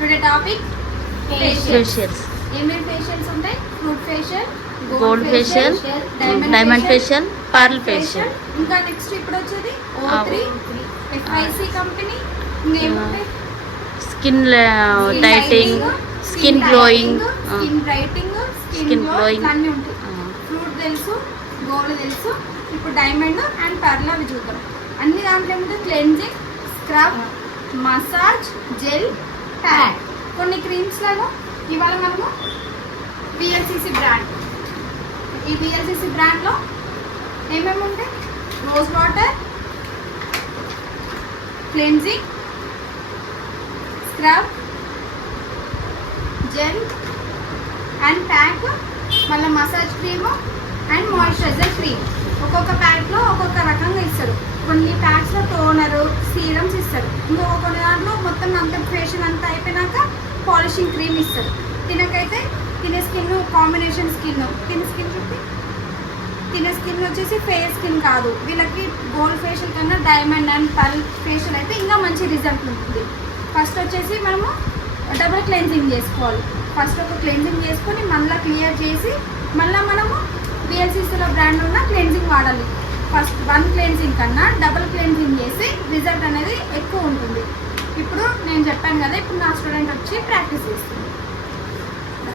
Today topic facials. ఏమేమి facials ఉంటాయి? Fruit facial, gold facial, diamond facial, pearl facial. ఇంకా next ఇప్పుడు వచ్చేది O3 FIC కంపెనీ. ఇంకేముంటాయి? Skin tightening, skin glowing, skin brightening, skin glowing అన్నీ ఉంటాయి. ఫ్రూట్ తెలుసు, గోల్డ్ తెలుసు. ఇప్పుడు డైమండ్ అండ్ పర్ల్ అవి చూద్దాం. అన్ని దాంట్లో ఏముంటుంది? Cleansing, scrub, massage, gel, pack. కొన్ని క్రీమ్స్లలో ఇవాళ మనము BLCC బ్రాండ్. ఈ BLCC బ్రాండ్లో ఏమేమి ఉంటాయి? Rose water, cleansing, scrub, gel and pack, మళ్ళీ massage cream and moisturiser cream. ఒక్కొక్క ప్యాక్లో ఒక్కొక్క రకంగా ఇస్తారు. కొన్ని ప్యాక్స్లో టోనరు, సీరమ్స్ ఇస్తారు. కొన్ని దాంట్లో మొత్తం అంత ఫేషియల్ అంతా అయిపోయినాక పాలిషింగ్ క్రీమ్ ఇస్తారు. తినకైతే తినే స్కిన్ కాంబినేషన్ స్కిన్, తినే స్కిన్ వచ్చేసి ఫేర్ స్కిన్ కాదు. వీళ్ళకి గోల్డ్ ఫేషియల్ కన్నా డైమండ్ అండ్ పర్ల్ ఫేషియల్ అయితే ఇంకా మంచి రిజల్ట్ ఉంటుంది. ఫస్ట్ వచ్చేసి మనము డబుల్ క్లెన్జింగ్ చేసుకోవాలి. ఫస్ట్ ఒక క్లెన్జింగ్ చేసుకొని మళ్ళీ క్లియర్ చేసి మళ్ళీ మనము BLCCలో బ్రాండ్ ఉన్న క్లెన్జింగ్ వాడాలి. ఫస్ట్ 1 క్లెన్జింగ్ కన్నా డబుల్ క్లెన్జింగ్ చేసి రిజల్ట్ అనేది ఎక్కువ ఉంటుంది. ఇప్పుడు నేను చెప్పాను కదా, ఇప్పుడు నా స్టూడెంట్ వచ్చి ప్రాక్టీస్ చేస్తుంది.